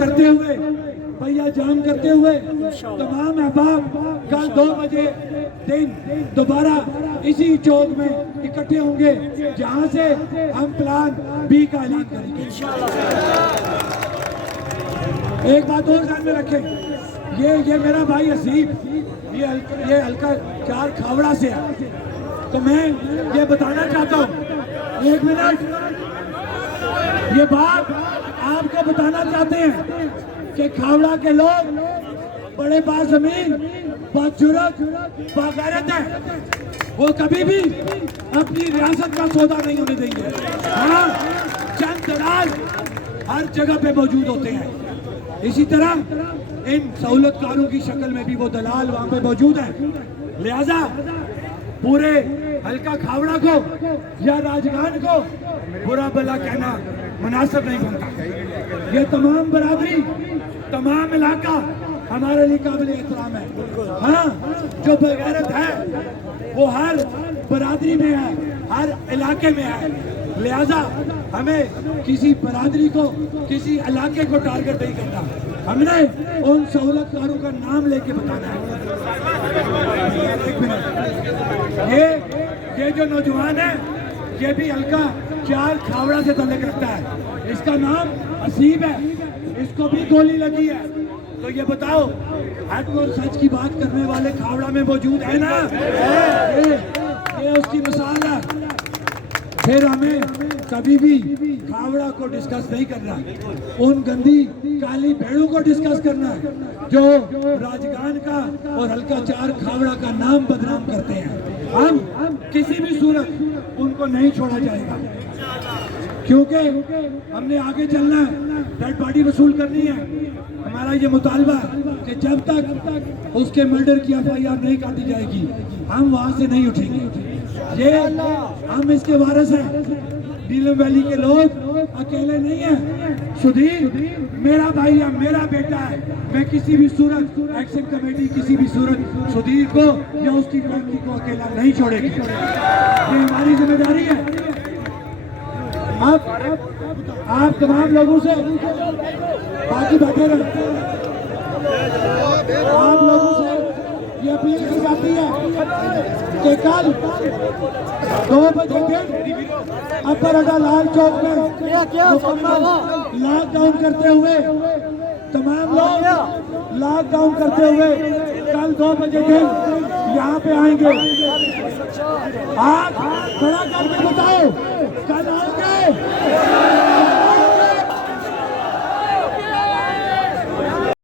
کرتے ہوئے پہیا جام کرتے ہوئے تمام احباب کل 2 بجے دن دوبارہ اسی چوک میں اکٹھے ہوں گے جہاں سے ہم پلان بی کا اعلان کریں گے ایک بات اور ذہن میں رکھیں یہ میرا بھائی حسیب یہ حلقہ 4 کھاوڑا سے ہے تو میں یہ بتانا چاہتا ہوں 1 منٹ یہ بات آپ کو بتانا چاہتے ہیں کہ کھاوڑا کے لوگ بڑے بازمین باجرت باغیرت ہیں وہ کبھی بھی اپنی ریاست کا سودا نہیں ہونے دیں گے ہاں چند دراز ہر جگہ پہ موجود ہوتے ہیں اسی طرح ان سہولت کاروں کی شکل میں بھی وہ دلال وہاں پہ موجود ہیں لہذا پورے حلقہ کھاوڑا کو یا راجگان کو برا بلا کہنا مناسب نہیں بنتا یہ تمام برادری تمام علاقہ ہمارے لیے قابل احترام ہے ہاں جو بغیرت ہے وہ ہر برادری میں ہے ہر علاقے میں ہے لہذا ہمیں کسی برادری کو کسی علاقے کو ٹارگٹ نہیں کرنا ہم نے ان سہولت کاروں کا نام لے کے بتانا ہے ایک منٹ یہ جو نوجوان ہے یہ بھی حلقہ 4 کھاوڑا سے تعلق رکھتا ہے اس کا نام حسیب ہے اس کو بھی گولی لگی ہے تو یہ بتاؤ حق اور سچ کی بات کرنے والے کھاوڑا میں موجود ہے نا یہ اس کی مثال ہے پھر ہمیں کبھی بھی کھاوڑا کو ڈسکس نہیں کرنا ان گندی کالی بھیڑوں کو ڈسکس کرنا ہے جو راجگان کا اور حلقہ 4 کھاوڑا کا نام بدنام کرتے ہیں ہم کسی بھی صورت ان کو نہیں چھوڑا جائے گا کیونکہ ہم نے آگے چلنا ہے ڈیڈ باڈی وصول کرنی ہے ہمارا یہ مطالبہ ہے کہ جب تک اس کے مرڈر کی FIR نہیں کاٹی جائے گی ہم وہاں سے نہیں اٹھیں گے یہ ہم اس کے وارث ہیں نیلم ویلی کے لوگ اکیلے نہیں ہیں سدھیر میرا بھائی ہے میرا بیٹا ہے میں کسی بھی صورت ایکشن کمیٹی کسی بھی صورت سدھیر کو یا اس کی فیملی کو اکیلا نہیں چھوڑے گی یہ ہماری ذمہ داری ہے آپ تمام لوگوں سے باقی بیٹھے رہے آپ لوگوں سے یہ اپیل کی جاتی ہے کہ کل 2 بجے دن اپر اڈا لال چوک میں مکمل لاک ڈاؤن کرتے ہوئے تمام لوگ لاک ڈاؤن کرتے ہوئے کل 2 بجے دن یہاں پہ آئیں گے آپ کھڑا کر کے بتاؤ کل آؤ گے